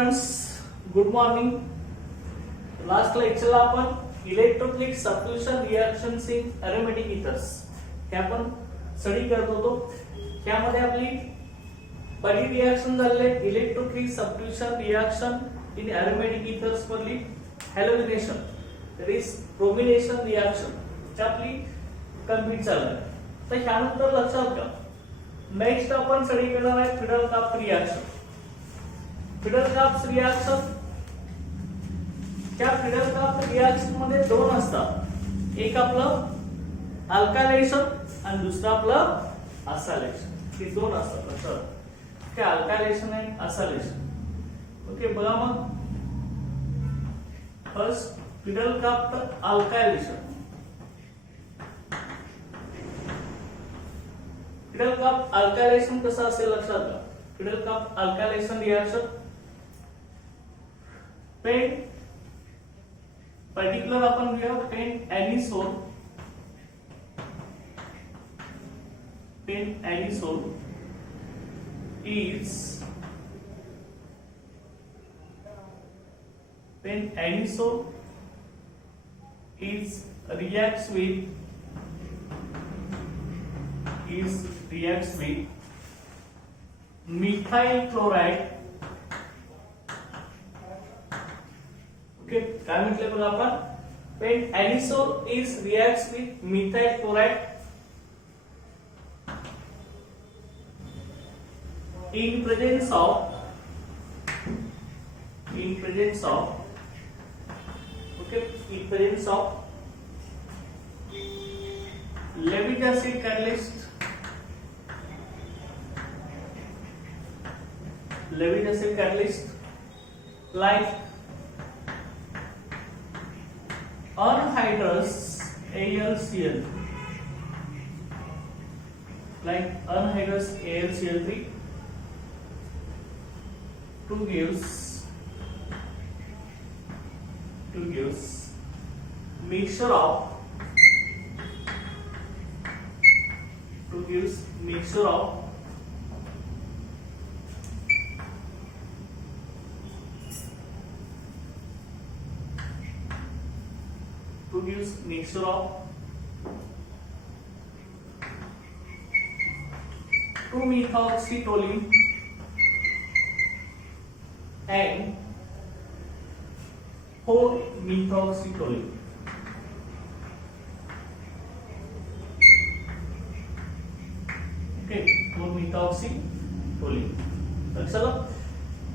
Students, good morning. Last लेक्चरला आपण electrophilic substitution reactions in aromatic ethers हे आपण study करत होतो. त्यामध्ये आपली पहिली रिएक्शन झालेली electrophilic substitution reaction in aromatic ethers वरली halogenation that is bromination reaction ची आपली कंप्लीट झाली. तर त्यानंतर लक्षात घ्या नेक्स्ट आपण स्टडी करणार आहे फिडल-काप्स रिएक्शन. फिडल-काप्स रिएक्शन त्या फिडल-काप्स रिएक्शन मध्ये दोन असतात, एक आपलं अल्कायलेशन आणि दुसरं आपलं असायलेशन. हे दोन असतात लक्षात घ्या, अल्कायलेशन आणि असायलेशन. ओके, बघा मग फर्स्ट फिडल-काप्स अल्कायलेशन. फिडल-काप्स अल्कायलेशन कसं असेल लक्षात घ्या. Friedel Crafts alkylation reaction paint particular आपण घेऊया paint anisole. Paint anisole is paint anisole is reacts with methyl chloride. Okay, काय म्हटले बघा आपण, paint anisole is reacts with methyl chloride in presence of Levittic acid catalyst, like anhydrous AlCl, to gives mixture of mixture of 2-methoxytoluene and 4-methoxytoluene. Okay, 4-methoxytoluene. लक्षात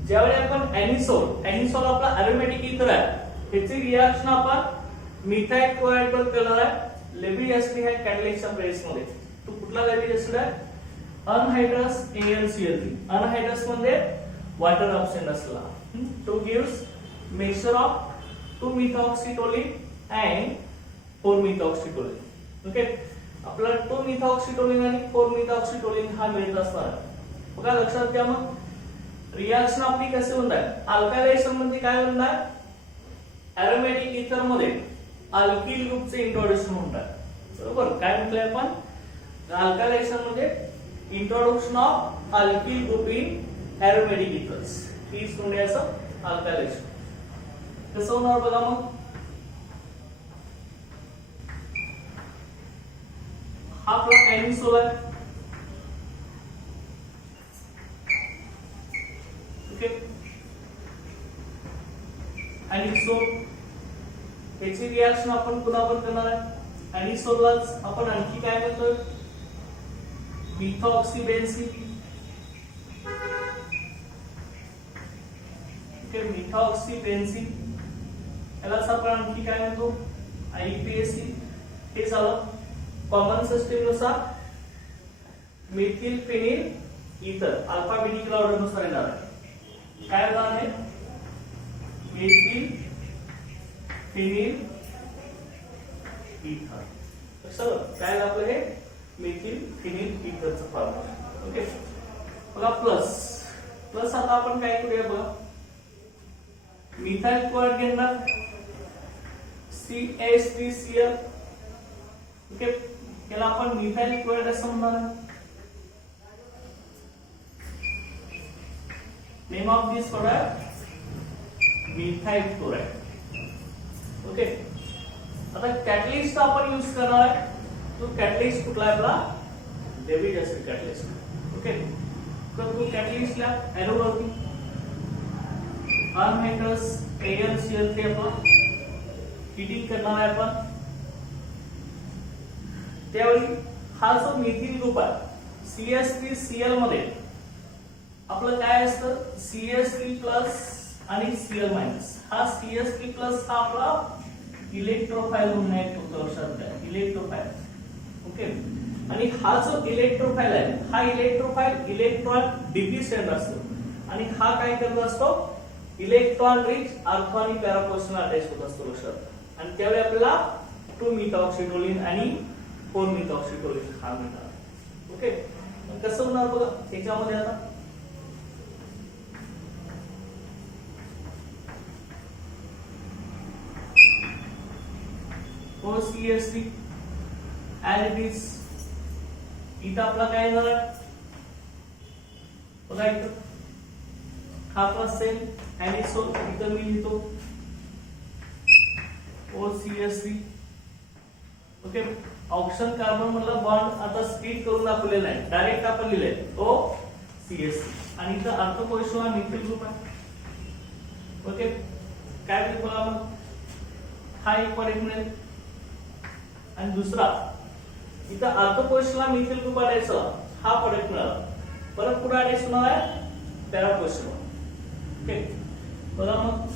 ज्यावेळी आपण anisole आपला aromatic इथर आहे, ह्याची रिएक्शन आपण मिथाइल क्लोराइड वर करणार आहे. लेव्हिक ऍसिड आहे कॅटलिस्टच्या प्रेस मध्ये. तो कुठला लेव्हिक ऍसिड आहे? अनहायड्रस AlCl3. अनहायड्रस म्हणजे वॉटर ऑप्शन असला. तो gives mixture of 2-methoxytoluene and 4-methoxytoluene. Okay, आपला 2-methoxytoluene आणि 4-methoxytoluene हा मिळत असणार. बघा लक्षात घ्या, मग रिएक्शन आपली कशी होणार? अल्कायलेशन म्हणजे काय होणार? एरोमॅटिक इथर मध्ये अल्किल ग्रुपचे इंट्रोडक्शन होणार. बरोबर, काय म्हटलंय आपण? अल्कायलेशन म्हणजे introduction of alkyl group in aromatic ethers. ही नोन एज अल्कायलेशन. कसं होणार बघा मग, हा आपला एनिसोल आहे. ओके, एनिसोल याची रिएक्शन आपण कुणावर करणार आहे? एनिसोललाच आपण आणखी काय म्हणतो? मिथॉक्सीबेन्झीन. ओके, मिथॉक्सीबेन्झीन यालाच आपण आणखी काय म्हणतो? IPAC. हे झालं कॉमन सिस्टीम नुसार मिथिल फिनिल इथर अल्फाबेटिकल ऑर्डर नुसार येणार आहे. काय होणार आहे? मिथिल फिनिल इथर. चलो काय आपलं हे मिथिल फिनिल इथरचं फॉर्म्युला. ओके, बघा प्लस आता आपण काय करूया बघा, मिथाइल क्लोराइड घेणार CH3Cl. ओके, याला आपण मिथाइल क्लोराइड असं म्हणणार. Name of this product methyl chloride. Okay, आता कॅटलिस्ट आपण यूज करणार आहे. तो कॅटलिस्ट कुठला आहे आपला? Levies acid catalyst. ओके, तर तो कॅटलिस्ट ला एरो वरती अनहायड्रस AlCl3 आपण हीटिंग करणार आहे आपण. त्यावेळी हा जो मिथिल ग्रुप आहे CH3Cl मध्ये आपलं काय असतं? CH3+ आणि Cl-. हा CH3+ हा आपला इलेक्ट्रोफाइल म्हणून एक होतो लक्षात घ्या, इलेक्ट्रोफाइल. ओके, आणि हा जो इलेक्ट्रोफाइल आहे हा इलेक्ट्रोफाइल इलेक्ट्रॉन डिफिशियंट असतो आणि हा काय करत असतो? इलेक्ट्रॉन रिच ऑर्थो आणि पॅरा पोझिशनला अटॅच होत असतो लक्षात. आणि त्यावेळी आपल्याला 2-मिथॉक्सिटोलिन आणि 4-मिथॉक्सिटोलिन हा मिळणार. ओके, कसं होणार बघा त्याच्यामध्ये आता OCH3 and it is इथं आपला काय येणार बघा, इथं हा आपला सेम ऍनिसोल इथं मी लिहितो OCH3. ओके, ऑक्सिजन कार्बन मधला बॉन्ड आता स्प्लिट करून दाखवलेला आहे, डायरेक्ट आपण लिहिलंय OCH3 आणि इथं ऑर्थो पोझिशनला मिथिल ग्रुप आहे. ओके, काय लिहितो बघा मग, हा एक पॉइंट मिळेल आणि दुसरा इथं ऑर्थो पोझिशनला मिथिल ग्रुप अटॅच हा प्रोडक्ट मिळाला. परत पुढे अटॅच होणार आहे पॅरा पोझिशनला. ओके, बघा मग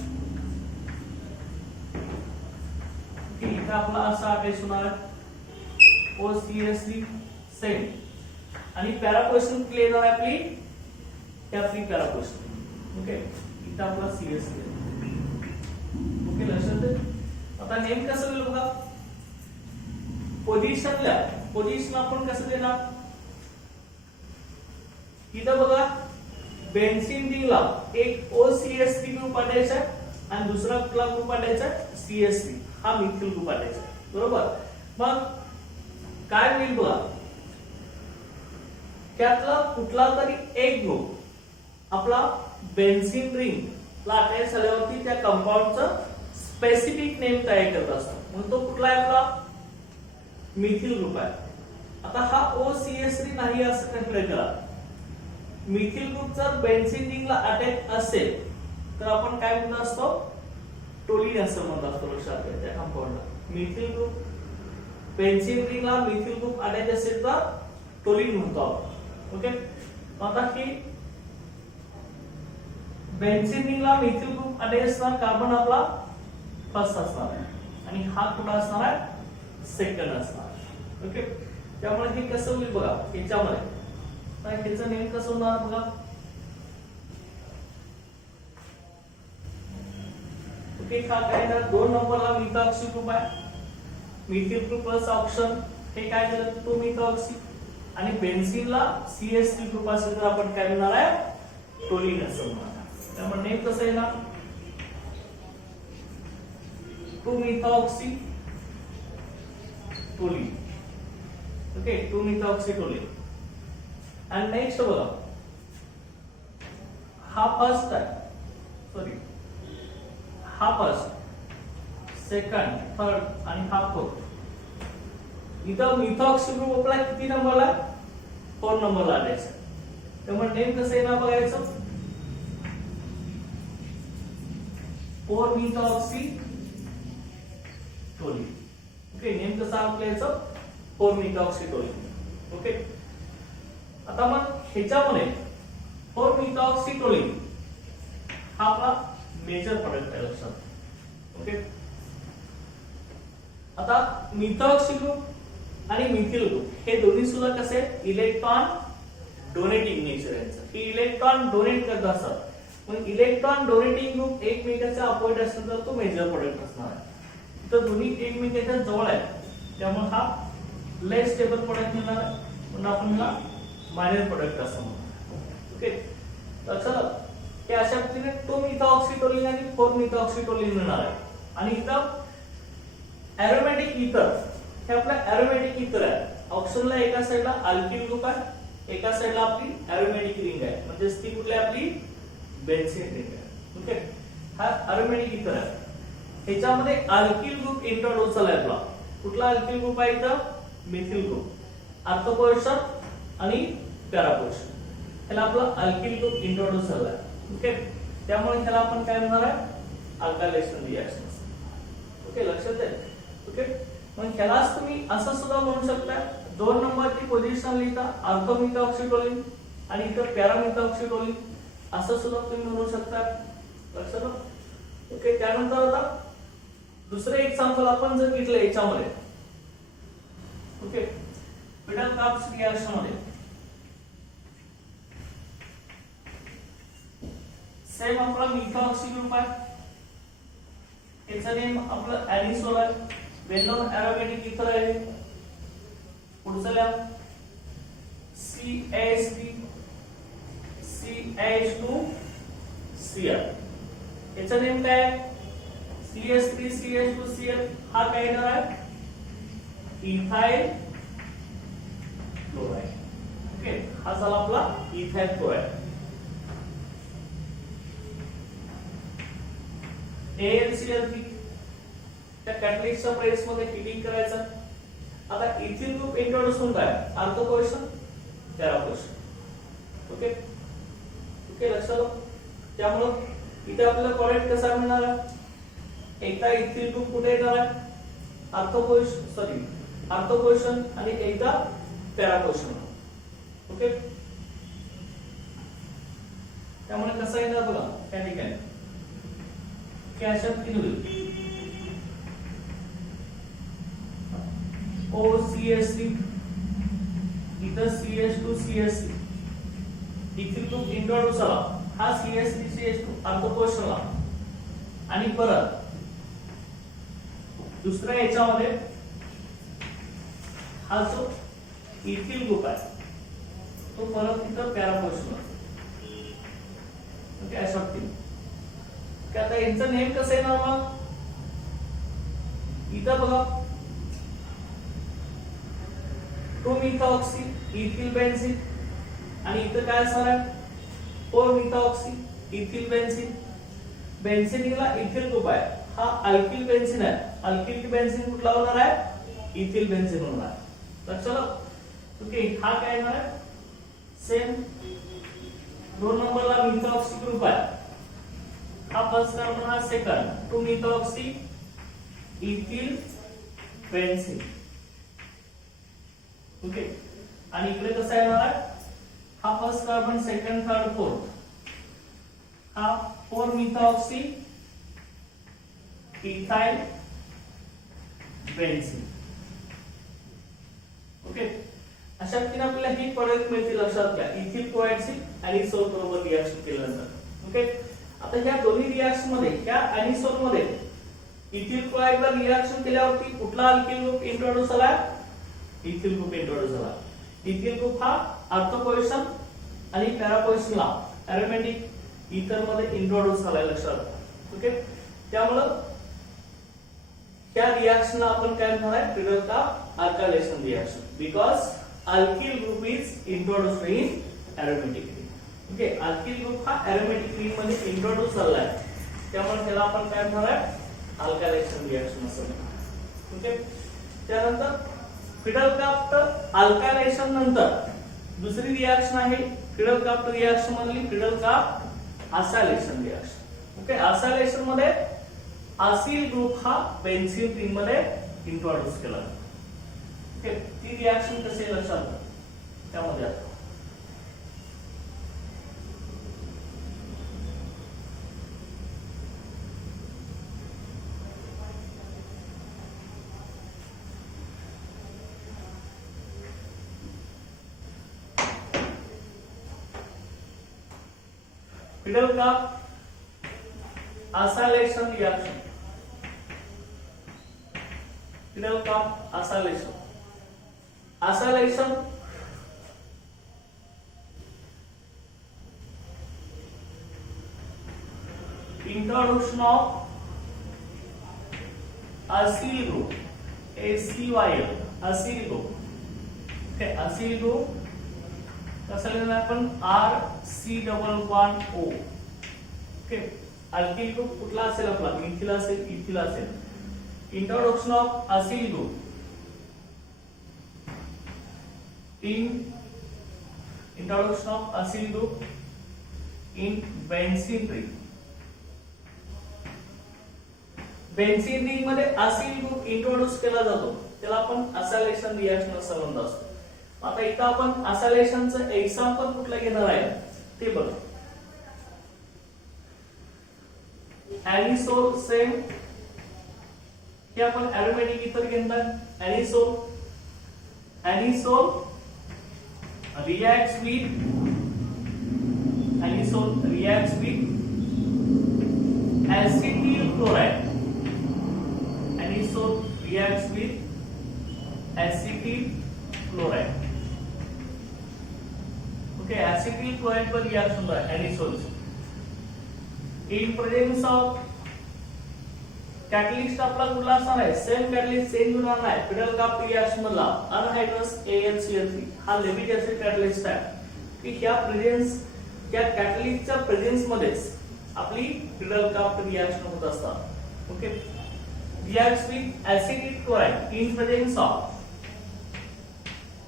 इथं आपला असा अटॅच होणार आहे OCH3 सेम आणि पॅरा पोझिशन कुठली येणार आहे आपली? F3 para position. ओके, इथं आपला CH3. ओके, लक्षात आहे. आता नेम कसं होईल बघा, पोझिशन आपण कसं देणार? इथं बघा बेन्झीन रिंगला एक OCH3 ग्रुप अटॅच आहे आणि दुसरा कुठला ग्रुप अटॅच आहे? CH3. हा मिथिल ग्रुप अटॅच आहे, बरोबर. मग काय होईल बघा, त्यातला कुठला तरी एक ग्रुप आपला बेन्झीन रिंग ला अटॅच झाल्यावरती त्या कंपाऊंडचं स्पेसिफिक नेम तयार करत असतो. म्हणून तो कुठला आहे आपला? मिथिल ग्रुप आहे. आता हा OCH3 नाही असं कन्सिडर करा. मिथिल ग्रुप जर बेन्झीन रिंगला अटॅच असेल तर आपण काय म्हणत असतो? टोलिन असं म्हणत असतो लक्षात घ्या त्या कंपाऊंडला. मिथिल ग्रुप बेन्झीन रिंगला मिथिल ग्रुप अटॅच असेल तर टोलिन म्हणतो आपण. ओके, आता की बेन्झीन रिंगला मिथिल ग्रुप अटॅच असणार कार्बन आपला फर्स्ट असणार आहे आणि हा कुठला असणार आहे? सेकंड असणार. ओके, त्यामुळे हे कसं होईल बघा याच्यामध्ये, तर ह्याचं नेम कसं होणार बघा. ओके, हा काय ना 2 नंबरला मिथॉक्सी ग्रुप आहे. मिथिल ग्रुप प्लस ऑक्सिजन हे काय झालं? 2-मिथॉक्सी आणि बेन्झीनला CH3 ग्रुप असेल तर आपण काय म्हणणार आहे? टोलिन असं म्हणणार. त्यामुळे नेम कसं येणार? Two methoxy toluene. Okay, two methoxy toluene. आणि नेक्स्ट बघा, हा फर्स्ट आहे, सॉरी हा फर्स्ट, सेकंड, थर्ड आणि हा फोर्थ. इथं मिथॉक्सी ग्रुप आपला किती नंबरला? 4 नंबरला अटॅच आहे. त्यामुळे नेम कसं येणार बघायचं? 4-मिथॉक्सी टोलिन. ओके, नेम कसं आपल्याचं? 4-मिथॉक्सी टोलिन. ओके, आता मग ह्याच्यामध्ये 4-मिथॉक्सी टोलिन हा आपला मेजर प्रोडक्ट आहे लक्षात. ओके, आता मिथॉक्सी ग्रुप आणि मिथिल ग्रुप हे दोन्ही सुद्धा कसे इलेक्ट्रॉन डोनेटिंग नेचर यांचं, की इलेक्ट्रॉन डोनेट करत असतात. मग इलेक्ट्रॉन डोनेटिंग ग्रुप एकमेकांच्या अपोजिट असेल तर तो मेजर प्रोडक्ट असणार आहे. तर दोन्ही एकमेकांच्या जवळ आहे त्यामुळे हा लेस स्टेबल प्रोडक्ट मिळणार आहे, म्हणून आपण याला मायनर प्रोडक्ट असं म्हणतो. ओके, तर चला हे अशा पद्धतीने 2-मिथॉक्सिटोलिन आणि 4-मिथॉक्सिटोलिन मिळणार आहे. आणि इथं एरोमॅटिक इथर हे आपलं एरोमॅटिक इथर आहे. ऑक्सिजनला एका साइडला अल्किल ग्रुप आहे, एका साइडला आपली एरोमॅटिक रिंग आहे, म्हणजे ती कुठली आपली बेन्झीन रिंग आहे. ओके, हा अरोमॅटिक इथर आहे. ह्याच्यामध्ये अल्किल ग्रुप इंट्रोड्यूस झालाय आपला. कुठला अल्किल ग्रुप आहे इथं? Methyl group. ऑर्थो पोझिशन आणि पॅरा पोझिशन, ह्याला आपला अल्किल ग्रुप इंट्रोड्यूस झालाय. ओके, त्यामुळे ह्याला आपण काय म्हणणार आहे? अल्कायलेशन रिएक्शन. ओके, लक्षात आहे. ओके, मग ह्यालाच तुम्ही असं सुद्धा म्हणू शकता, 2 नंबरची पोझिशन लिहिता ऑर्थो मिथॉक्सिटोलिन आणि इथं पॅरा मिथॉक्सिटोलिन असं सुद्धा तुम्ही म्हणू शकता. लक्षात. ओके, त्यानंतर आता दुसरे एक्झाम्पल आपण जर घेतलं याच्यामध्ये. ओके, पिडल काप्स रिएक्शन मध्ये सेम आपला मिथॉक्सी ग्रुप आहे. याचं नेम आपलं ऍनिसोल आहे. वेल नोन एरोमॅटिक इथर आहे. पुढचं लिहा CH3 CH2Cl. याचं नेम काय आहे? CH3 CH2Cl. हा काय येणार आहे? Ethyl chloride. ओके, हा झाला आपला इथाइल क्लोराइड. AlCl3 त्या कॅटलिस्टच्या प्रेस मध्ये हिटिंग करायचं. आता इथिल ग्रुप इंट्रोड्यूस होऊन काय? Ortho position, para position. Okay okay, लक्षात. त्यामुळे इथे आपल्याला प्रोडक्ट कसा मिळणार आहे? एकदा इथिल ग्रुप कुठे येणार आहे? ऑर्थो पोझिशन आणि एकदा पॅरा पोझिशन. ओके, त्यामुळे कसं येणार बघा त्या ठिकाणी कॅशन होईल OCH3 इथं CH2CH3 इथिल ग्रुप इंट्रोड्यूस झाला. हा CH3CH2 ऑर्थो पोझिशनला आणि परत दुसऱ्या याच्यामध्ये हा जो इथिल ग्रुप आहे तो परत इथं पॅरा पोझिशनला. ओके, अशा पद्धतीने आता यांचं नेम कसं येणार मग? इथं बघा 2-मिथॉक्सी इथिल बेन्झीन आणि इथं काय असणार आहे? 4-मिथॉक्सी इथिल बेन्झीन. बेन्झीनला इथिल ग्रुप आहे. हा अल्किल बेन्झीन आहे. अल्किल बेन्झीन कुठला होणार आहे? इथिल बेन्झीन होणार आहे. लक्षात. ओके, हा काय येणार आहे? सेम 2 नंबरला मिथॉक्सी ग्रुप आहे. हा फर्स्ट कार्बन, हा second. Two methoxy ethyl benzene. Okay, आणि इकडे कसं येणार आहे? हा first carbon, second, third, fourth. हा 4-मिथॉक्सी इथाइल बेन्झीन. ओके, अशा पद्धतीने आपल्याला ही प्रोडक्ट मिळतील. लक्षात घ्या, इथिल क्लोराइडची ऍनिसोल बरोबर रिएक्शन केल्यानंतर. ओके, आता ह्या दोन्ही रिएक्शन मध्ये, ह्या ऍनिसोल मध्ये इथिल क्लोराइडला रिएक्शन केल्यावरती कुठला अल्किल ग्रुप इंट्रोड्यूस झाला? इथिल ग्रुप इंट्रोड्यूस झाला. इथिल ग्रुप हा ऑर्थो पोझिशन आणि पॅरा पोझिशनला एरोमॅटिक इथर मध्ये इंट्रोड्यूस झालाय. लक्षात. ओके, त्यामुळे त्या रिएक्शनला आपण काय म्हणणार आहे? Friedel Crafts alkylation reaction, because alkyl group is introduced in aromatic ring. Okay, alkyl group हा एरोमॅटिक रिंग मध्ये इंट्रोड्यूस झालाय, त्यामुळे त्याला आपण काय म्हणणार आहे? अल्कायलेशन रिएक्शन असं म्हणणार. ओके, त्यानंतर पिडल-काप अल्कायलेशन नंतर दुसरी रिएक्शन आहे पिडल-काप रिएक्शन मधली Friedel Crafts acylation reaction. Okay, acylation मध्ये असिल ग्रुप हा बेन्झीन रिंग मध्ये इंट्रोड्यूस केला. ओके, ती रिएक्शन कशी आहे लक्षात घ्या. त्यामध्ये आता Friedel Crafts acylation reaction. Friedel Crafts acylation. Acylation introduction of acyl group, ACYL, acyl group. Okay, acyl group कसं लिहिणार आपण? RC double bond O. Okay, alkyl group कुठला असेल आपला, मिथिल असेल, इथिल असेल. Introduction of Aseel group introduction of acyl group in benzene ring. Benzene ring मध्ये acyl group introduce केला जातो, त्याला आपण असायलेशन रिएक्शन असा म्हणत असतो. आता इथं आपण असायलेशनचं एक्झाम्पल कुठलं घेणार आहे ते बघा. एनिसोल सेम हे आपण एरोमॅटिक इथर घेणार. Anisole reacts with acetyl chloride. Anisole reacts with acetyl chloride. Okay, acetyl chloride per reaction होता है anisole. In presence of catalyst आपला कुठला असणार आहे, सेम कॅटलिस्ट चेंज होणार नाही. फिडल काप रिएक्शन मधला अनहायड्रस AlCl3 हा लेविक ऍसिड कॅटलिस्ट आहे की ह्या प्रेझेन्स त्या कॅटलिस्टच्या प्रेझेन्स मध्येच आपली फिडल काप रिएक्शन होत असतात. Okay, reacts with acetic chloride in presence of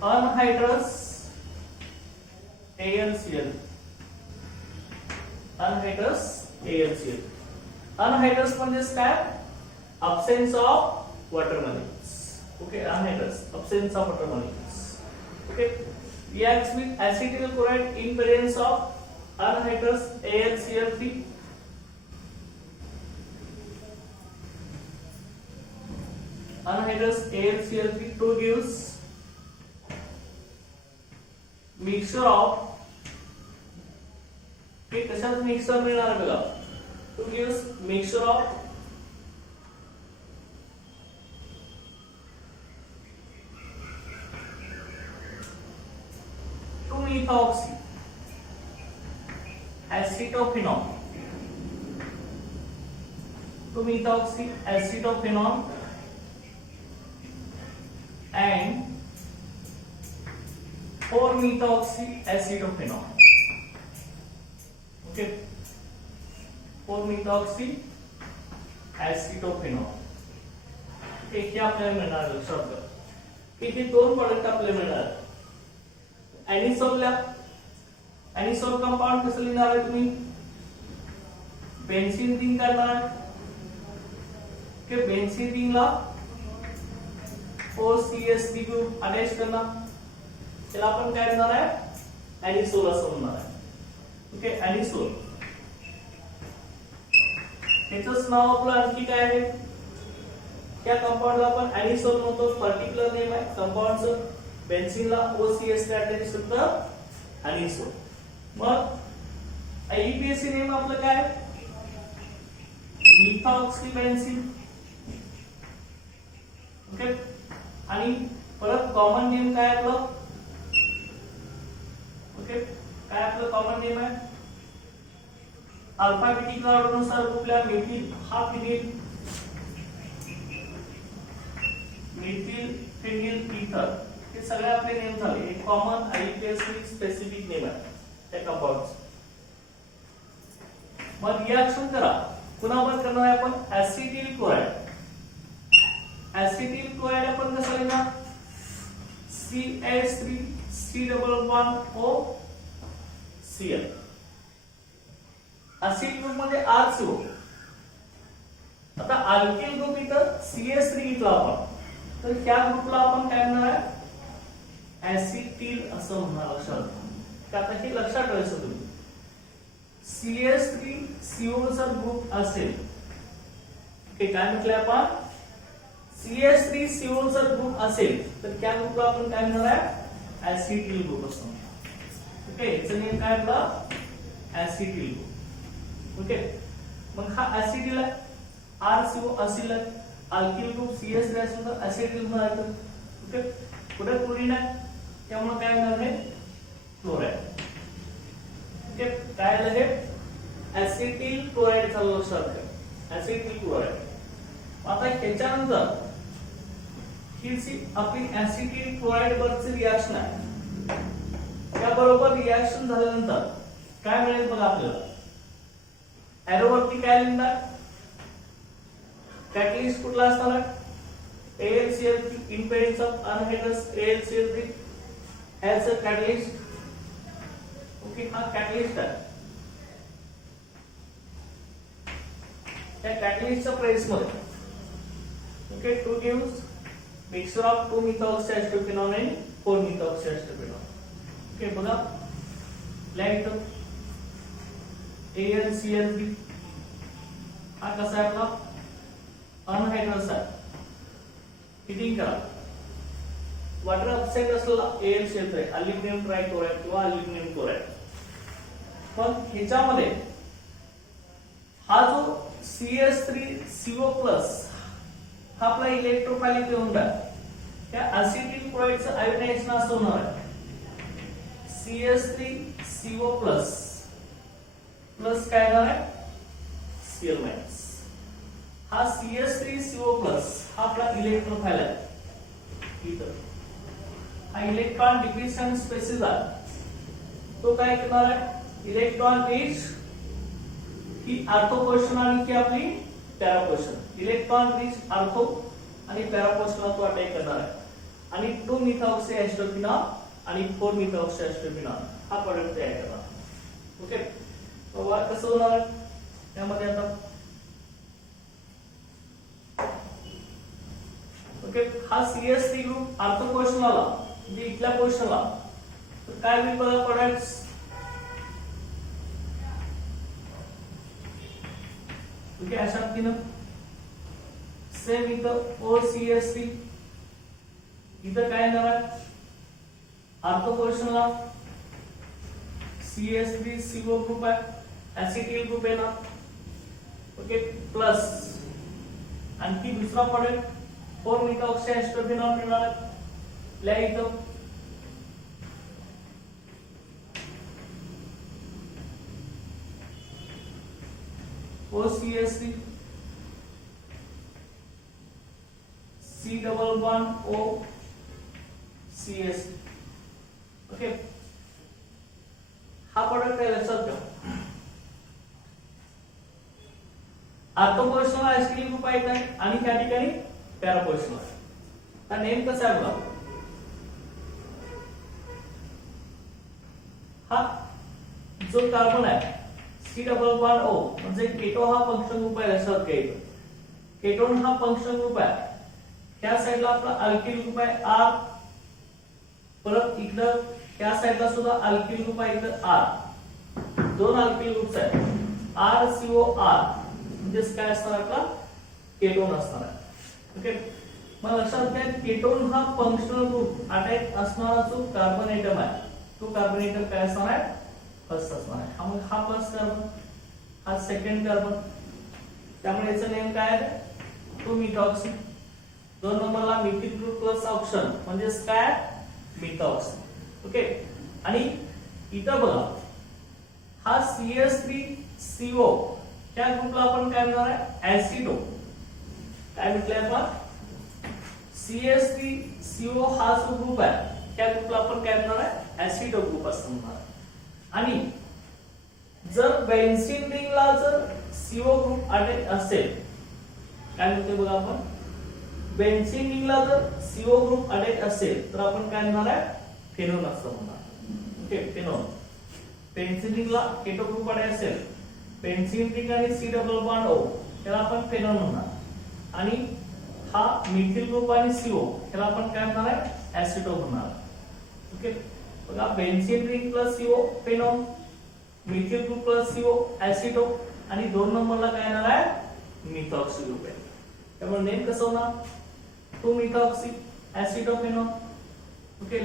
anhydrous AlCl. Anhydrous म्हणजेच काय, absence of water molecules. Okay, anhydrous, absence of water molecules. Okay, reacts with acetyl chloride in presence of anhydrous AlCl3. Anhydrous AlCl3 to gives mixture of, okay, कशात mixer मिळणार बघा, to gives mixture of methoxy acetophenone, to methoxy acetophenone and 4-methoxy acetophenone. Okay, 4-methoxy acetophenone. हे क्या आपल्याला मिळणार लक्षात घ्या की हे दोन प्रोडक्ट आपल्याला मिळणार. एनिसोल कंपाउंड कसं लिहिणार आहे तुम्ही, बेन्झीन रिंग करणार की बेन्झीन रिंगला OCH3 ग्रुप अटॅच करणार, त्याला आपण काय करणार आहे, एनिसोल असं म्हणणार आहे. ओके, एनिसोल त्याचंच नाव आपलं आणखी काय आहे, त्या कंपाउंडला आपण एनिसोल म्हणतो, पर्टिक्युलर नेम आहे कंपाउंडचं. बेन्झीनला OCH अटॅच होतं एनिसोल. मग IUPAC नेम आपलं काय, मिथॉक्सी बेन्झीन. ओके, आणि परत कॉमन नेम काय आपलं, ओके, काय आपलं कॉमन नेम आहे, अल्फाबेटिक ऑर्डरनुसार कुठल्या, मिथिल हा फिनिल, मिथिल फिनिल ईथर, हे सगळे आपले नेम झाले. एक कॉमन IUPAC स्पेसिफिक नेम आहे त्या कंपाउंडचं. मग रिएक्शन करा, कुणावर करणार आहे आपण, एसिटिल क्लोराइड. एसिटिल क्लोराइड आपण कसं लिहिणार, CH3 C++O Cl. Acid group मध्ये RCO. आता अल्किल ग्रुप इथं CH3 घेतला आपण, तर त्या ग्रुपला आपण काय म्हणणार आहे, एसिटिल असं म्हणणार. लक्षात, आता हे लक्षात ठेवायचं तुम्ही, CH3CO चा ग्रुप असेल, ओके, काय म्हटलंय आपण, CH3CO चा ग्रुप असेल तर त्या ग्रुपला आपण काय म्हणणार आहे, एसिटिल ग्रुप असं म्हणणार. ओके, याचं नेम काय आपला, एसिटिल ग्रुप. ओके, मग हा एसिटिल आहे, RCO असिल आहे, अल्किल ग्रुप CH3 असेल तर एसिटिल म्हणायचं. ओके, पुढे क्लोरीन आहे, त्यामुळे काय होणार आहे, क्लोराइड. ओके, काय आलं हे, एसिटिल क्लोराइड चा लक्षात ठेवा, एसिटिल क्लोराइड. आता ह्याच्यानंतर ही जी आपली एसिटिल क्लोराइड वरची रिएक्शन आहे, त्याबरोबर रिएक्शन झाल्यानंतर काय मिळेल बघा आपल्याला, एरो वरती काय लिहिणार, कॅटलिस्ट कुठला असणार आहे, AlCl3 in presence of anhydrous AlCl3 as a catalyst. Okay, हा कॅटलिस्ट आहे. त्या कॅटलिस्टच्या प्रेस मध्ये okay two gives mixture of 2 methoxyacetophenone and 4 methoxyacetophenone. Okay बघा लाईट AlCl3 हा कसा आहे आपला अनहायड्रस आहे. हिटिंग करा, वॉटर ऑक्साइड असलेला AlCl3 अल्युमिनियम ट्रायक्लोराइड किंवा अल्युमिनियम क्लोराइड. पण ह्याच्यामध्ये हा जो CS3CO+ हा आपला इलेक्ट्रोफाइल घेऊन द्या, त्या असिटिल क्लोराइडचं आयोनायझेशन असं होणार आहे CS3CO+ प्लस काय येणार आहे Cl-. हा CS3CO+ हा आपला इलेक्ट्रोफाइल आहे. इथं हा इलेक्ट्रॉन डिफिशियंट स्पेसिस आहे, तो काय करणार आहे इलेक्ट्रॉन रिच ही आर्थो पोर्शन आणि की आपली para portion. Electron rich ortho आणि पॅरा पोर्शनला तो अटॅक करणार आहे आणि 2 methoxyacetophenone आणि 4 methoxyacetophenone हा प्रोडक्ट तयार करणार. ओके बघा कसं होणार त्यामध्ये आता. ओके हा CS3 ग्रुप आर्थो पोर्शनला म्हणजे इथल्या पोर्शनला तर काय होईल बघा प्रोडक्ट्स. ओके अशा पद्धतीनं सेम इथं OCS3 इथं काय येणार आहे आर्थो पोर्शनला CS3CO ग्रुप आहे, ऍसिटिल ग्रुप आहे ना. ओके प्लस आणखी दुसरा प्रोडक्ट 4 methoxyacetophenone मिळणार आहे. ल्या इथं OCS3 C++O CS. ओके हा प्रोडक्ट आहे लक्षात ठेवा. आर्थो पोर्शनला ऍसिटिल ग्रुप आहे आणि त्या ठिकाणी पॅरा पोर्शनला. हा नेम कसा आहे बघा. हा जो कार्बन आहे C++O म्हणजे केटो हा फंक्शन ग्रुप आहे लक्षात घ्यायचं. केटोन हा फंक्शन ग्रुप आहे. त्या साइडला आपला अल्किल ग्रुप आहे R, परत इकडं त्या साइडला सुद्धा अल्किल ग्रुप आहे इकडं R. दोन अल्किल ग्रुप्स आहेत RCOR म्हणजे काय असणार आपला केटोन असणार आहे. ओके मग लक्षात घ्या केटोन हा फंक्शनल ग्रुप अटॅच असणारा जो कार्बन एटम आहे तो कार्बन एटम काय असणार आहे फर्स्ट असणार आहे. हा मग हा फर्स्ट कार्बन हा सेकंड कार्बन, त्यामुळे याचं नेम काय आहे 2 methoxy. 2 नंबरला मिथिल ग्रुप प्लस ऑप्शन म्हणजे काय मिथॉक्सी. ओके आणि इथं बघा हा CS3CO त्या ग्रुपला आपण काय म्हणणार आहे ऍसिडो. काय म्हटलंय आपण CS3CO हा जो ग्रुप आहे त्या ग्रुपला आपण काय म्हणणार आहे ऍसिडो ग्रुप असं म्हणणार. आणि जर बेन्झीन रिंगला जर CO ग्रुप अटॅच असेल काय म्हणते बघा आपण बेन्झीन रिंगला जर CO ग्रुप अटॅच असेल तर आपण काय म्हणणार आहे फेनोल असं म्हणणार. Okay phenol. बेन्झीन रिंगला केटो ग्रुप अटॅच असेल बेन्झीन रिंग आणि C++O त्याला आपण फेनोल म्हणणार आणि हा मिथिल ग्रुप आणि CO त्याला आपण काय म्हणणार आहे ऍसिटो म्हणणार. ओके बघा benzene ring plus CO phenol, methyl group plus CO ऍसिटो आणि 2 नंबरला काय येणार आहे मिथॉक्सी ग्रुप आहे. त्यामुळे नेम कसं होणार 2 methoxy ऍसिटोफेनॉल. ओके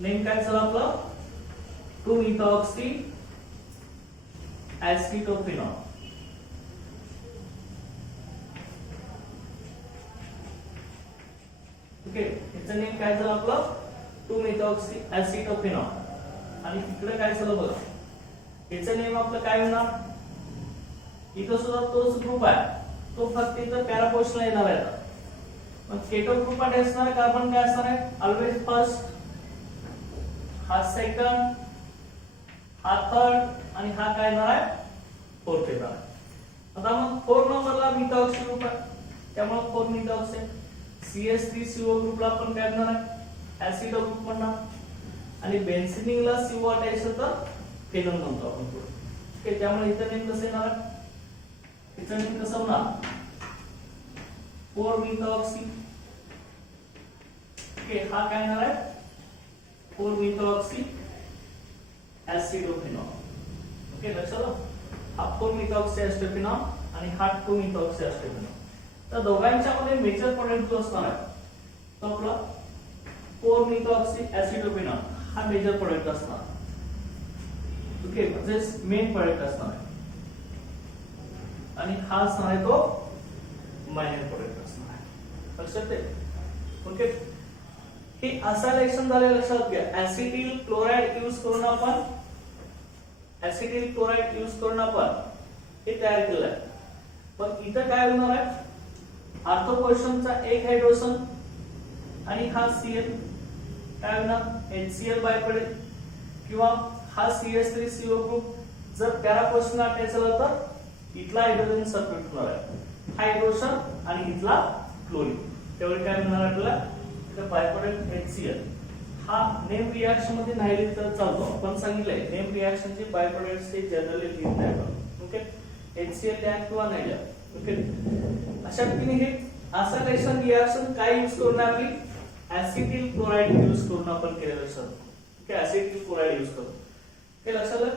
नेम काय झालं आपलं 2 methoxy ऍसिटोफेनॉल. ओके याचं नेम काय झालं आपलं 2 methoxy ऍसिटोफेनॉल. आणि तिकडे काय झालं बघा याचं नेम आपलं काय होणार इथं सुद्धा तोच ग्रुप आहे तो फक्त इथं पॅरा पोर्शनला येणार आहे. मग केटो ग्रुप मध्ये असणारा कार्बन काय असणार आहे ऑलवेज फर्स्ट, हा सेकंड, हा थर्ड आणि हा काय येणार आहे फोर्थ येणार आहे. आता मग 4 नंबरला मिथॉक्सी ग्रुप आहे, त्यामुळे 4 मिथॉक्सी CH3CO ग्रुपला आपण काय म्हणणार आहे ऍसिड ग्रुप म्हणणार आणि बेन्झिनिनला CO अटॅच तर फेनॉल म्हणतो आपण पुढे. ओके, त्यामुळे इथं नेम कसं येणार आहे, इथं नेम कसं होणार 4 मिथॉक्सी. ओके, हा काय येणार आहे 4 मिथॉक्सी ऍसिडोफेनॉल. ओके, लक्षात आलं, हा 4 मिथॉक्सी ऍसिडोफेनॉल आणि हा 2 मिथॉक्सी ऍसिडोफेनॉल. तर दोघांच्या मध्ये मेजर प्रोडक्ट जो असणार आहे तो आपला 4 मिथॉक्सी ऍसिडोफेनॉल हा मेजर प्रोडक्ट असणार. ओके, म्हणजे मेन प्रोडक्ट असणार आहे आणि हा असणार आहे तो मायनर प्रोडक्ट असणार आहे. लक्षात आहे. ओके, हे असं रिएक्शन झाले लक्षात घ्या. ऍसिटिल क्लोराइड यूज करून आपण हे तयार केलं आहे. पण इथं काय होणार आहे ऑर्थो पोझिशनचा एक हायड्रोजन आणि हा Cl काय होणार HCl बाय पडेल किंवा हा CH3CO ग्रुप जर पॅरा पोझिशनला अटॅच झाला तर इथला हायड्रोजन सब्स्टिट्यूट होणार आहे हायड्रोजन आणि इथला क्लोरीन. त्यावेळी काय मिळणार आपल्याला तर बाय प्रोडक्ट HCl. हा नेम रिएक्शन मध्ये नाही लिहिलं तर चालतो, आपण सांगितलंय नेम रिएक्शनचे बाय प्रोडक्ट्स हे जनरली लिहित नाही. ओके, HCl लिहा किंवा नाही लिहा. ओके, अशा रीतीने हे असं रिएक्शन काय यूज करून आपली ऍसिटिल क्लोराइड यूज करून आपण केलेलं असतं. ओके, ऍसिटिल क्लोराइड यूज करून हे लक्षात आलं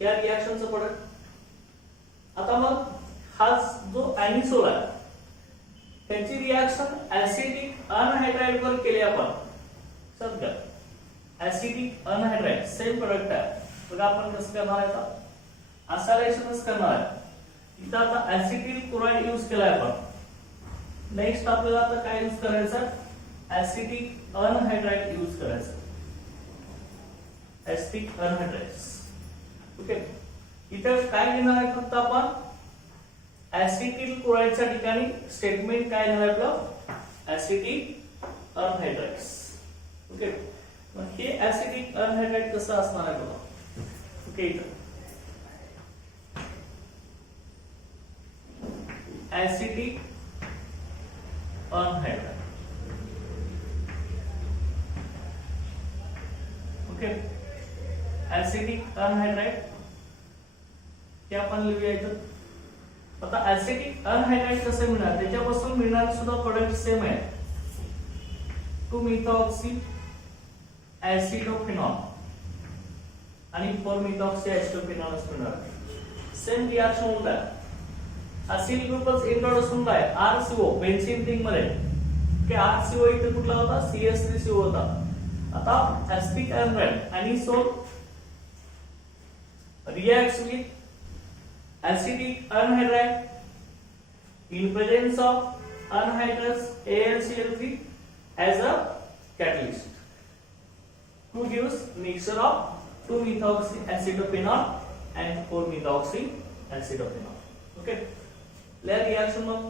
या रिएक्शनचं प्रोडक्ट. आता मग हा जो एनिसोल आहे त्याची रिएक्शन ऍसिडिक अनहायड्राइड वर केली आपण. समजा ऍसिडिक अनहायड्राइड सेम प्रोडक्ट आहे, बघा आपण कसं करणार आहे आता असा रिएक्शनच करणार आहे. इथं आता ऍसिटिल क्लोराइड यूज केलाय आपण. नेक्स्ट आपल्याला आता काय यूज करायचं ऍसिडिक अनहायड्राइड यूज करायचं. Acidic anhydride. ओके, इथं काय घेणार आहे फक्त आपण ऍसिटिल क्लोराइडच्या ठिकाणी स्टेटमेंट काय घेणार आहे आपलं ऍसिटिक अनहायड्राइड. ओके, मग हे ऍसिडिक अनहायड्राइड कसं असणार आहे बघा. ओके, इथं acidic anhydride. Okay, acidic anhydride हे आपण लिहूया इथं. आता ऍसिडिक अनहायड्राइड कसं मिळणार त्याच्यापासून मिळणारे सुद्धा प्रोडक्ट सेम आहे 2 मिथॉक्सी ऍसिडोफेनॉल आणि 4 मिथॉक्सी ऍसिडोफेनॉल मिळणार. सेम रिएक्शन होत आहे. असिल ग्रुपच इंट्रोड्यूस होत आहे RCO बेन्झीन रिंग मध्ये. की RCO इथे कुठला होता CH3CO होता. आता acetic anhydride anisole reacts with acidic anhydride in presence of anhydrous AlCl3 as a catalyst to gives mixture of 2 methoxy acidophenol and 4 methoxy acidophenol. Okay, layer reaction of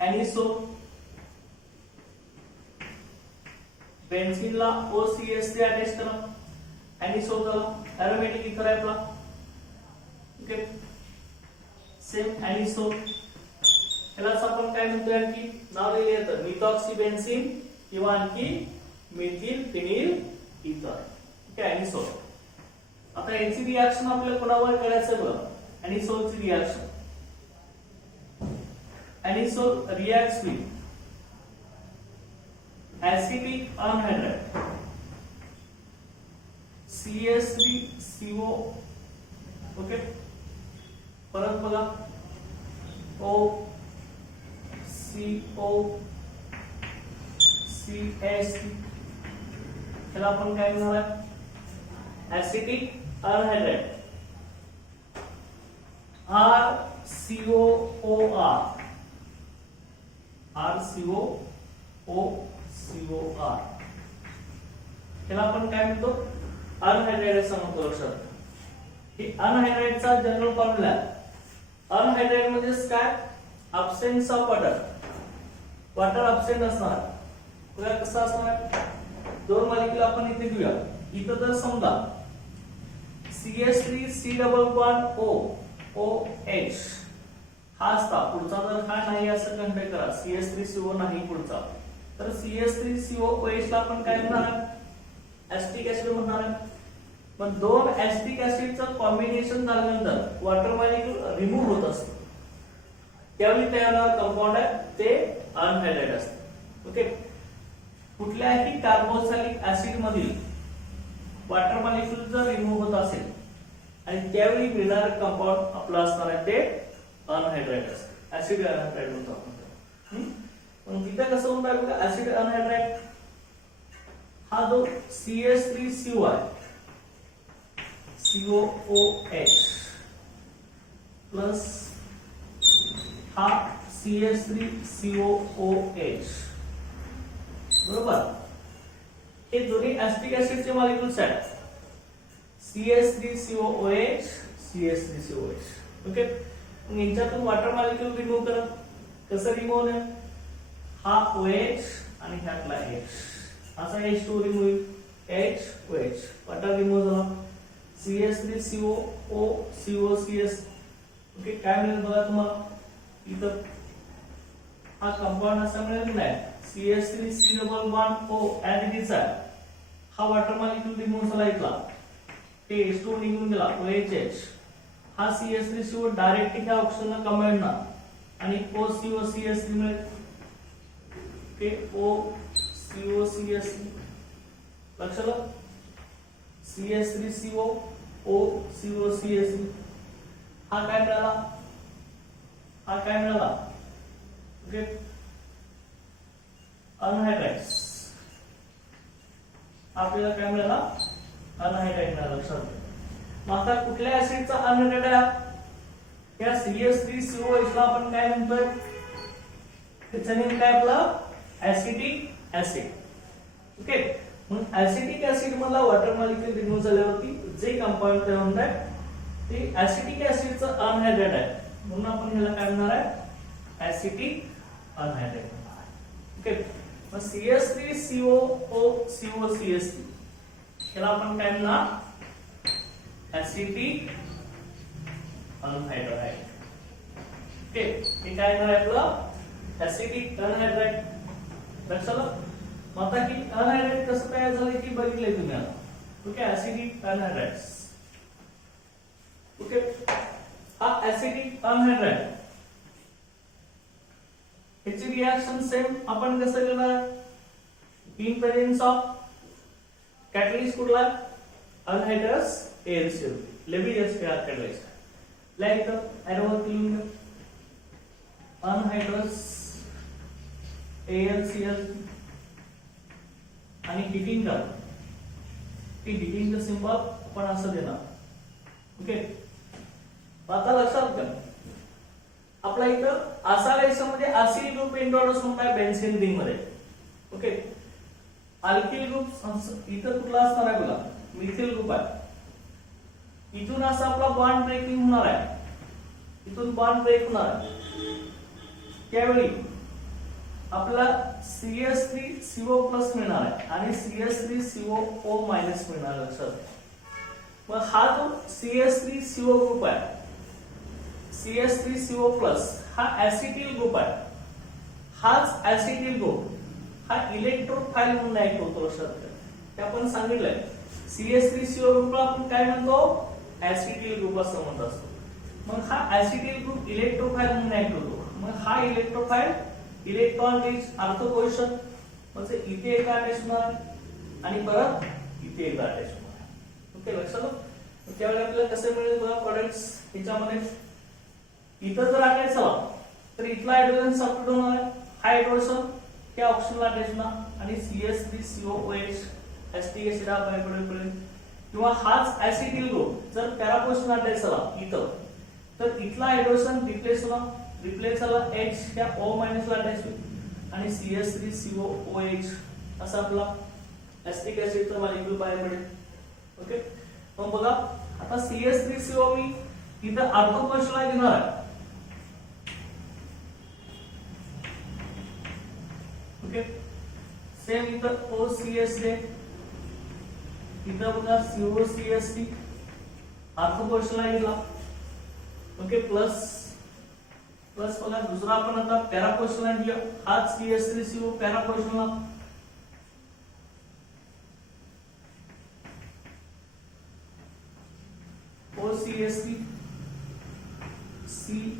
anisole benzene ला OCH3 attach करा. Anisole झाला aromatic इथर आहे आपला. Okay, same anisole यालाच आपण काय म्हणतोय की नाव लिहिले तर मिथॉक्सी बेन्झीन किंवा आणखी methyl phenyl ether. Okay, anisole. आता याची रिएक्शन आपल्याला कोणावर करायचं बघा. एनिसोलची reaction anisole reacts with acidic anhydride CH3CO. Okay, परत बघा OCO CH3 याला आपण काय म्हणणार आहे ऍसिडिक अनहायड्राइड RCOR याला आपण काय म्हणतो अनहायड्राइड असं म्हणतो. लक्षात ही अनहायड्राइडचा जनरल फॉर्म्युला. अनहायड्राइड म्हणजे काय absence of water. Water absent असणार. बघा कसं असणार दोन मॉलिक्यूल आपण इथे घेऊया. इथं जर समजा CS3 C double bond O OH हा असता, पुढचा जर हा नाही असं कंटेक्ट करा, CS3CO नाही पुढचा, तर CS3COOH ला आपण काय म्हणणार, ऍसिटिक ऍसिड म्हणणार आहे. पण दोन ऍसिटिक ऍसिडचं कॉम्बिनेशन झाल्यानंतर वॉटर मॉलिक्यूल रिमूव्ह होत असतं, त्यावेळी तयार होणारा कंपाऊंड आहे ते अनहायड्रेट असते. ओके, कुठल्याही कार्बोक्सिलिक ऍसिड मधील वॉटर मॉलिक्यूल जर रिमूव्ह होत असेल आणि त्यावेळी मिळणारे कंपाऊंड आपलं असणार आहे ते अनहायड्रेट असते, ऍसिड अनहायड्रेट म्हणतो आपण. पण तिथे कसं होणार आहे बघा, ऍसिड अनहायड्रेट हा जो CS3CO आहे, COOH प्लस हा CS3COOH, बरोबर, हे दोन्ही ऍसिटिक ऍसिडचे मॉलिक्युल्स आहेत, CS3COOH CS3COH. ओके, मग यांच्यातून वॉटर मॉलिक्यूल रिमूव्ह करा. कसं रिमूव्ह होणार, हा OH आणि ह्यातला H, असा H2 रिमूव्ह होईल, HOH वॉटर रिमूव्ह झाला, CS3CO COCS. ओके, काय मिळेल बघा तुम्हाला इथं, हा कंपाऊंड असा मिळेल नाही, CS3C double bond O as it is आहे, हा वॉटर मॉलिक्यूल रिमूव्ह झाला इथला, ते H2 निघून गेला OHH, हा CS3CO डायरेक्ट ह्या ऑक्सिजनला कंबाईन ना आणि OCOCS मिळेल, ओके, OCOCS लक्षात आलं, CS3CO OCOCS, हा काय मिळाला, हा काय मिळाला, ओके, अनहायड्रेट्स, आपल्याला काय मिळाला, अनहायड्रेट मिळाला. लक्षात. मग आता कुठल्या ऍसिडचा अनहायड्रेट आहे, या CS3COH ला आपण काय म्हणतोय, त्याचं नेम काय आपलं, ऍसिटिक ऍसिड. ओके, मग ऍसिटिक ऍसिड मधला वॉटर मॉलिक्यूल रिमूव्ह झाल्यावरती जे कंपाऊंड तयार होणार आहे ते ऍसिटिक ऍसिडचं अनहायड्रेट आहे, म्हणून आपण ह्याला काय म्हणणार आहे, ऍसिटिक अनहायड्रेट. ओके, मग CS3COOCOCS ह्याला आपण काय म्हणणार, ऍसिटिक अनहायड्रेट. ओके, हे काय आहे आपलं, ऍसिटिक अनहायड्रेट. लक्षात आलं. मग आता की अनहायड्रेट कसं तयार झालं की बघितलंय तुम्ही आता. Okay, acetic anhydrides. ओके, हा ऍसिटिक अनहायड्रेट ह्याची रिएक्शन सेम आपण कसं करणार, इन प्रेझेन्स ऑफ कॅटलिस्ट कुठला, अनहायड्रस AlCl, लेबीएस कॅटलिस्ट. लाईक द एरोवर लिहून घ्या, अनहायड्रस AlCl आणि हिटिंग कर, ती हिटिंगचं सिंबल आपण असं देणार. ओके, आता लक्षात घ्या, आपला इथं असा रेषामध्ये असिल ग्रुप इंट्रोड्यूस होणार आहे बेन्झीन रिंग मध्ये. ओके, अल्किल ग्रुप इथं कुठला असणार आहे बघा, मिथिल ग्रुप आहे, इथून असा आपला बॉन्ड ब्रेकिंग होणार आहे, इथून बॉन्ड ब्रेक होणार आहे, त्यावेळी आपला CS3CO प्लस मिळणार आहे आणि CS3CO मायनस मिळणार आहे. लक्षात. मग हा जो CS3CO ग्रुप आहे, CS3CO प्लस हा ऍसिटिल ग्रुप आहे, हाच ऍसिटिल ग्रुप हा इलेक्ट्रोफाइल म्हणून ऍक्ट होतो. लक्षात घ्या, ते आपण सांगितलंय, CS3CO ग्रुपला आपण काय म्हणतो, ऍसिटिल ग्रुप असं म्हणत असतो. मग हा ऍसिटिल ग्रुप इलेक्ट्रोफाइल म्हणून ऍक्ट होतो. मग हा electrophile electron rich ortho position, म्हणजे इथे एक अटॅच होणार आणि परत इथे एक अटॅच होणार. ओके, लक्षात. त्यावेळी आपल्याला कसं मिळेल बघा प्रोडक्ट्स, ह्याच्यामध्ये इथं जर अटॅच झाला तर इथला हायड्रोजन सब्स्टिट्यूट होणार आहे, हा हायड्रोजन त्या ऑक्सिजनला अटॅच होणार आणि CS3COOH ऍसिटिक ऍसिड हा बाय प्रोडक्ट मिळेल. किंवा हाच ऍसिटिल ग्रुप जर पॅरा पोझिशन अटॅच झाला इथं, तर इथला हायड्रोजन रिप्लेस होणार, रिप्लेस झाला H या O मायनस ला अटॅच होईल आणि CS3COOH असा आपला ऍसिटिक ऍसिडचा मॉलिक्यूल बाहेर पडेल. ओके, मग बघा आता CS3CO मी इथं ऑर्थो पोझिशनला घेणार आहे. ओके, सेम इथं OCS दे इथं बघा COCST अर्थ क्वेश्चनला घेतला. ओके प्लस प्लस बघा दुसरा आपण आता पॅरा क्वेश्चनला घेऊया. हाच CH3CO पॅरा क्वेश्चनला OCST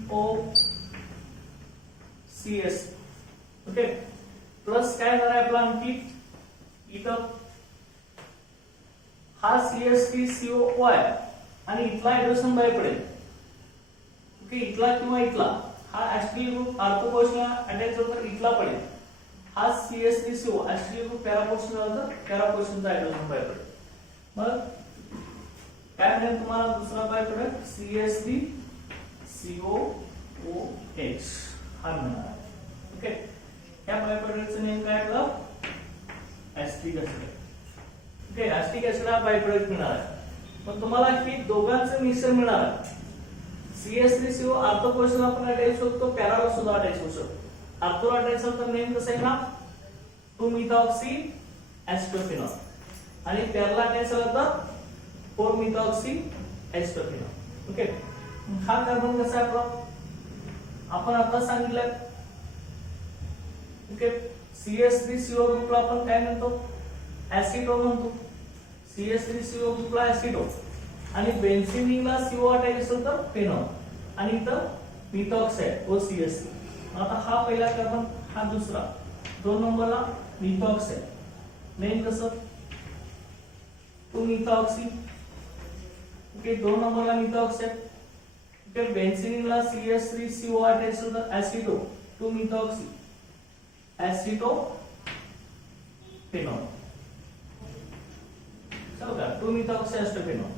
COCS. ओके प्लस काय झालं आपला आणखी इथं हा CH3CO आहे आणि इथला हायड्रोजन बाहेर पडेल. ओके इथला किंवा इथला हा ऍसिडिक ग्रुप ऑर्थो क्वेश्चनला अटॅच होतो तर इथला पडेल. हा CH3CO acidic group para question झाला तर पॅरा क्वेश्चनचा हायड्रोजन बाहेर पडेल. मग काय मिळेल तुम्हाला दुसरा बाहेर पडेल CH3COOH हा मिळणार. ओके या बाहेर पडेलचं नेम काय आपलं acetic acid. Okay acetic acid हा बाय प्रोडक्ट मिळणार आहे. मग तुम्हाला ही दोघांचं मिश्रण मिळणार आहे. CH3CO ऑर्थो क्वेश्चन आपण अटॅच होतो पॅराला सुद्धा अटॅच होऊ शकतो. ऑर्थोला अटॅच होतं तर नेम कसं आहे ना 2-methoxy एस्टोफिनॉल आणि पॅराला अटॅच झाला तर 4-methoxy एस्टोफिनॉल. ओके हा कार्बन कसा आहे आपण आता सांगितलं. ओके CH3CO ग्रुपला आपण काय म्हणतो ऍसिडो म्हणतो. CH3CO ग्रुपला ऍसिडो आणि बेन्झिनला CO अटॅच असेल तर फेनॉल आणि इथं मिथॉक्साइड OCS. आता हा पहिला कार्बन हा दुसरा 2 नंबरला मिथॉक्साइड नेम कसं 2-methoxy. ओके 2 नंबरला मिथॉक्साइड. ओके बेन्झिनला CH3CO अटॅच असेल तर ऍसिडो 2-methoxy ऍसिडो फेनॉल. चला का 2-methoxy एस्टोफेनॉल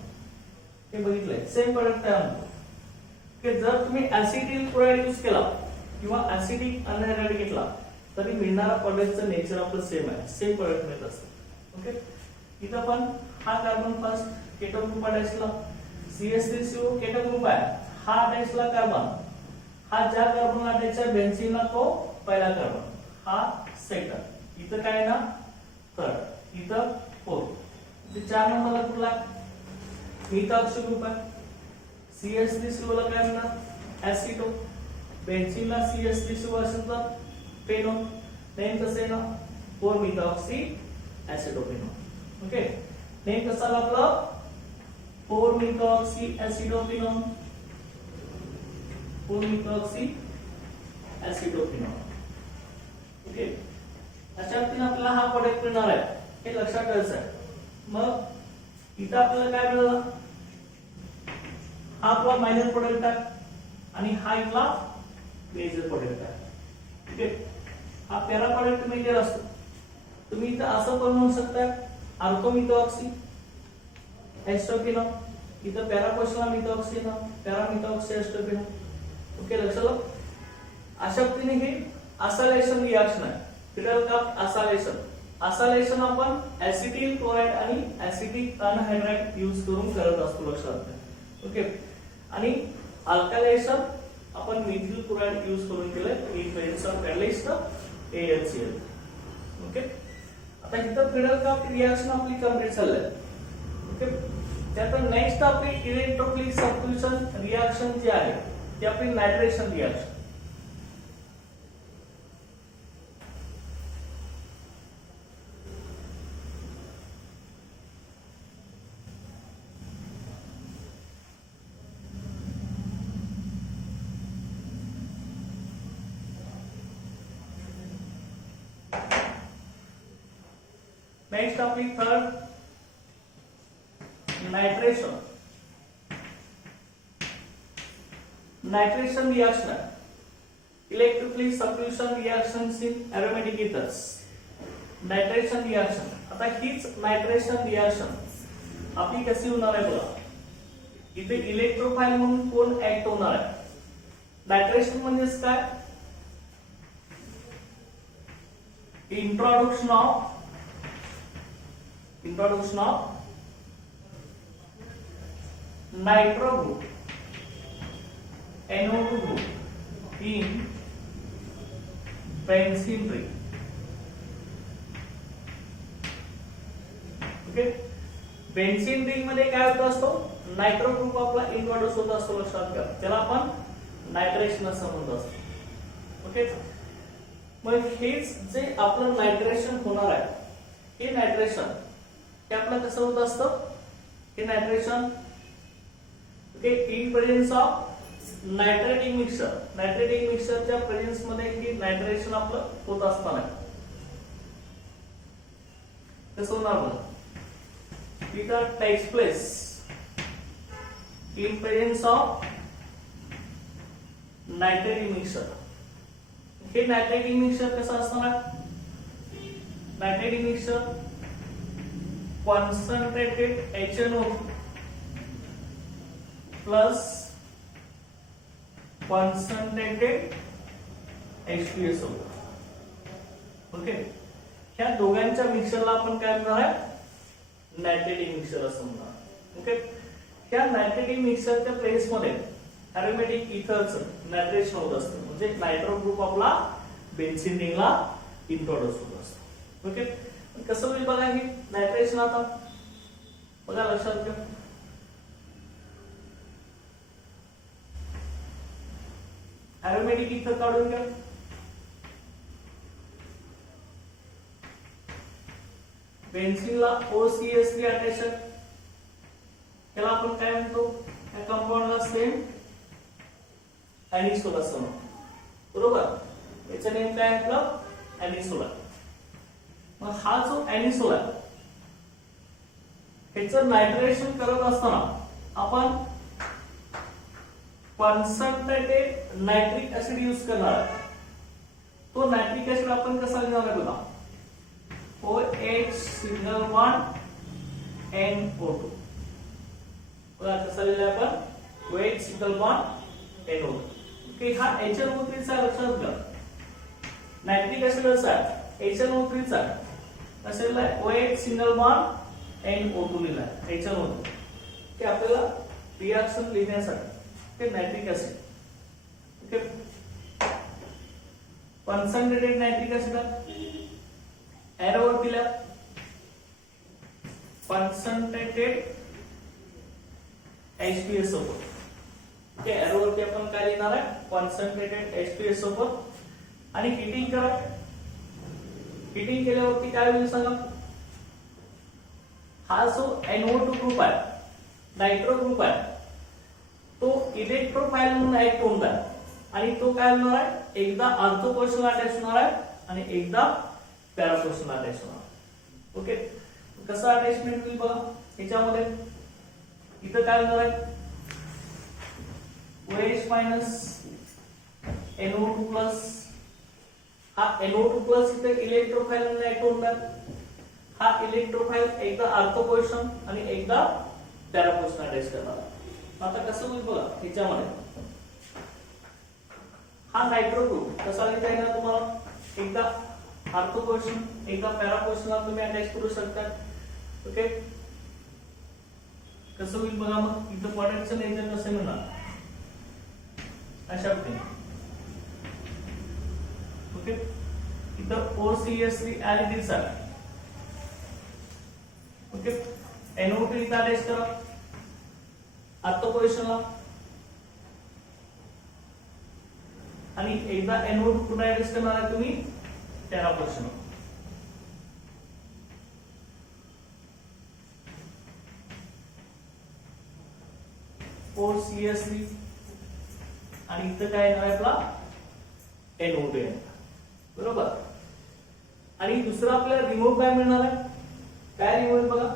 हे बघितलंय सेम प्रोडक्ट आहे म्हणतो की जर तुम्ही ऍसिटिल क्लोराइड यूज केला किंवा ऍसिडिक अनहायड्राइड घेतला तरी मिळणारा प्रोडक्टचं नेचर आपलं सेम आहे. सेम प्रोडक्ट मिळत असतं. ओके इथं पण हा कार्बन फर्स्ट केटोन ग्रुप अटॅचला CH3CO केटोन ग्रुप आहे. हा अटॅचला कार्बन हा ज्या कार्बनला अटॅच आहे बेन्झिनला तो पहिला कार्बन हा सेकंड. इथं काय ना थर्ड इथं फोर्थ. 4 नंबरला कुठला मिथॉक्सी ग्रुप आहे. CH3CO ला काय म्हणणार ऍसिडो बेन्झिनला CH3CO असेल तर फेनॉल नेम कसं आहे ना 4-methoxy एसिडोफेनॉल. ओके नेम कसं आलं आपलं 4-methoxy एसिडोफेनॉल 4-methoxy एसिडोफेनॉल. ओके अशा पद्धतीने आपल्याला हा प्रोडक्ट मिळणार आहे हे लक्षात ठेवायचं आहे. मग इथं आपल्याला काय मिळालं हा आपला मायनर प्रोडक्ट आहे आणि हा इथला मेजर प्रोडक्ट आहे. ओके हा पॅरा प्रोडक्ट मेजर असतो. तुम्ही इथं असं पण म्हणू शकता ऑर्थोमिथॉक्सी एस्टोफेनॉल इथं पॅरा क्वेश्चनला मिथॉक्सी ना पॅरा मिथॉक्सी एस्टोफेनॉल. ओके लक्षात अशा पद्धतीने हे असायलेशन रिएक्शन आहे. फिडल कप असायलेशन असायलेशन आपण ऍसिटिल क्लोराइड आणि ऍसिटिक अनहायड्राइड यूज करून करत असतो लक्षात. ओके आणि अल्कायलेशन आपण मिथिल क्लोराइड यूज करून केलंय in presence of catalyst AlCl. Okay आता इथं फिडल कप रिएक्शन आपली कंप्लीट झाली आहे. ओके त्यानंतर नेक्स्ट आपली इलेक्ट्रोफिलिक सबस्टिट्यूशन रिएक्शन जी आहे ती आपली नायट्रेशन रिएक्शन. नेक्स्ट आपली third nitration. Nitration reaction electrically substitution reactions in aromatic ethers. Nitration reaction आता हीच नायट्रेशन रिएक्शन आपली कशी होणार आहे बघा. इथे इलेक्ट्रोफाइल म्हणून कोण ऍक्ट होणार आहे. नायट्रेशन म्हणजे काय introduction of nitro group NO2 group in benzene ring. Okay benzene ring मध्ये काय होत असतो, नायट्रो ग्रुप आपला इंट्रोड्यूस होत असतो, लक्षात घ्या. त्याला आपण नायट्रेशन असं म्हणतो असतो. ओके, मग हेच जे आपलं नायट्रेशन होणार आहे, हे नायट्रेशन हे आपलं कसं होत असतं, हे nitration okay in presence of nitrating mixture. Nitrating मिक्सचरच्या प्रेझेन्स मध्ये हे नायट्रेशन आपलं होत असताना कसं होणार बघा, it takes place in presence of nitrating mixture. हे नायट्रेटिंग मिक्सचर कसं असणार, nitrating mixture concentrated HNO plus concentrated H2SO. Okay, ह्या दोघांच्या मिक्सरला आपण काय म्हणणार आहे, नायट्रेटिंग मिक्सचर असं म्हणणार. ओके, ह्या नायट्रेटिंग मिक्सचरच्या प्लेस मध्ये अरोमॅटिक इथरचं नायट्रेशन होत असतं, म्हणजे नायट्रो ग्रुप आपला बेन्झीन रिंगला इंट्रोड्यूस होत असतो. ओके, कसं होईल बघा हे नायट्रेशन, आता बघा लक्षात घ्या. अरोमॅटिक इथर काढून घ्या. बेन्झीनला OCH3 अटॅचर, त्याला आपण काय म्हणतो, या कंपाऊंडला सेम एनिसोल असं म्हणतो, बरोबर. याचं नेम काय आहे आपलं, एनिसोल. मग हा जो एनिसोल आहे, ह्याचं नायट्रेशन करत असताना आपण कॉन्सन्ट्रेटेड नायट्रिक ऍसिड यूज करणार आहे. तो नायट्रिक ऍसिड आपण कसा लिहिणार आहे बघा, OH सिंगल बॉन्ड NO2. बघा कसा लिहिला आपण, OH single bond NO2. Okay, हा HNO3 चा लक्षात घ्या, नायट्रिक ऍसिडचा HNO3 चा असेल OH single bond NO2 लिहिलाय HNO3. ते आपल्याला रिएक्शन लिहिण्यासाठी ते nitric acid. Okay, concentrated nitric acid arrow वर दिला, कॉन्सन्ट्रेटेड H2SO. ओके, एरो वरती आपण काय लिहिणार आहे, कॉन्सन्ट्रेटेड H2SO. आणि हिटिंग करा. हिटिंग केल्यावरती काय होईल सांगा, हा जो NO2 ग्रुप आहे, नायट्रो ग्रुप आहे, तो इलेक्ट्रोफाइल म्हणून ऍक्ट होणार आहे. आणि तो काय होणार आहे, एकदा ऑर्थो पोर्शनला अटॅच होणार आहे आणि एकदा पॅरा पोर्शनला अटॅच होणार आहे. ओके, कसं अटॅचमेंट होईल बघा, याच्यामध्ये इथं काय होणार आहे, OH मायनस NO2 प्लस, हा NO2 प्लस इथे इलेक्ट्रोफाइल म्हणून ऍक्ट होणार. हा इलेक्ट्रोफाइल एकदा ऑर्थो पोर्शन आणि एकदा पॅरा पोर्शन अटॅच करणार. आता कसं होईल बघा, याच्यामध्ये हा नायट्रो ग्रुप कसा लिहिता येईल तुम्हाला, एकदा ऑर्थो पोर्शन एकदा पॅरा पोर्शनला तुम्ही अटॅच करू शकता. ओके, कसं होईल बघा, मग इथं प्रोडक्टचं नेचर कसं मिळणार, अशा पद्धतीने. ओके, इथं OCH3 ऍलिडिस आहे. ओके, NO2 इथं अटॅच करा ऑर्थो पोझिशनला आणि एकदा NO2 कुठे अटॅच करणार आहे तुम्ही, पॅरा पोझिशनला. OCH3 आणि इथं काय येणार आहे आपला NO2 येणार, बरोबर. आणि दुसरं आपल्याला रिमूव्ह काय मिळणार आहे, काय रिमूव्ह बघा,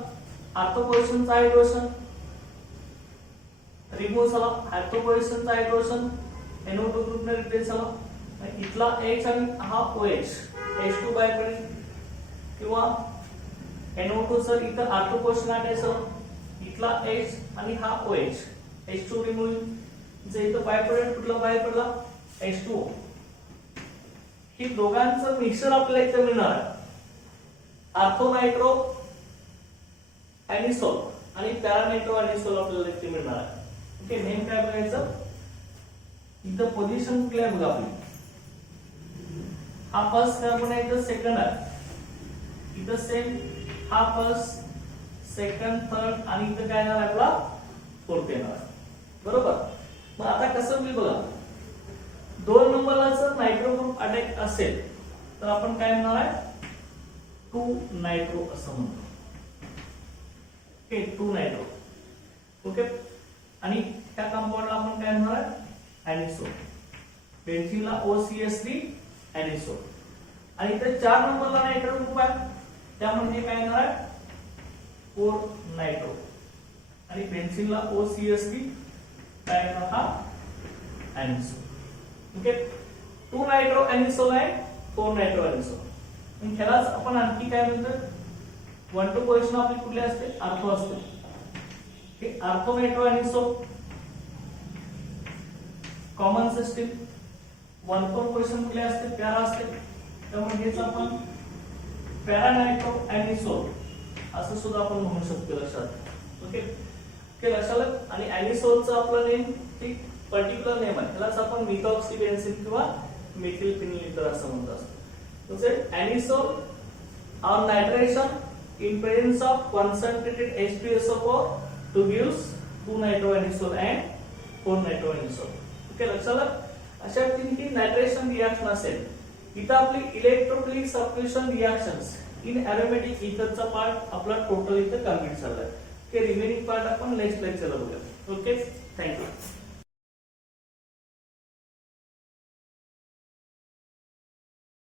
ऑर्थो पोझिशनचा हायड्रोजन रिमूव्ह झाला, ऑर्थो पोझिशनचा हायड्रोजन NO2 ग्रुपने रिप्लेस झाला. इथला H आणि हा OH H2 बायप्रोडक्ट किंवा NO2 सर इथं ऑर्थो पोझिशन अटॅच झाला, इथला H आणि हा OH H2 रिमूव्ह, जे इथं बायप्रोडक्ट कुठला बाहेर पडला H2O. ही दोघांचं मिक्सर आपल्याला इथं मिळणार आहे, ऑर्थो नायट्रो एनिसोल आणि पॅरा नायट्रो एनिसोल आपल्याला इथे मिळणार आहे. ओके, नेम काय बघायचं, इथं पोझिशन कुठली आहे बघा आपली, हा फर्स्ट कार्बन आहे, इथं सेकंड आहे, इथं सेम हा फर्स्ट सेकंड, थर्ड आणि इथं काय येणार आपला फोर्थ येणार आहे. बरोबर. मग आता कसं होईल बघा, 2 नंबरला जर नायट्रो ग्रुप अटॅक असेल तर आपण काय म्हणणार आहे 2 नायट्रो असं म्हणतो. Okay, 2 nitro. ओके, आणि त्या कंपाऊंडला आपण काय म्हणणार आहे एनिसोल. बेन्झीनला OCH3 anisole. आणि इथे 4 नंबरला नायट्रो ग्रुप आहे त्यामध्ये काय येणार आहे 4 नायट्रो. आणि बेन्झीनला OCH3 काय येणार हा एनिसोल. ओके, 2 नायट्रो एनिसोल आहे, 4 नायट्रो एनिसोल. आणि ह्यालाच आपण आणखी काय म्हणतो 1 2 पोझिशन आपली कुठली असते आर्थो असते. हे ortho nitro anisole common system. 1 4 position कुठली असते पॅरा असते, त्यामुळे हेच आपण पॅरा नायट्रो एनिसोल असं सुद्धा आपण म्हणू शकतो लक्षात. ओके, ओके लक्षात. आणि एनिसोलचं आपलं नेम ठीक पर्टिक्युलर नेम आहे, त्यालाच आपण मिथॉक्सी बेन्झीन किंवा मिथिल फिनाइल इथर असं म्हणत असतो. म्हणजे anisole on nitration in presence of concentrated H2SO4 to gives 2 nitroanisole and 4 nitroanisole. Okay लक्षात. अशा रीतीने नायट्रेशन रिएक्शन असेल. इथं आपली electrophilic substitution reactions in aromatic इथरचा पार्ट आपला टोटल इथं कंप्लीट झालाय. ओके, रिमेनिंग पार्ट आपण नेक्स्ट लेक्चरला बघूया. Okay, thank you.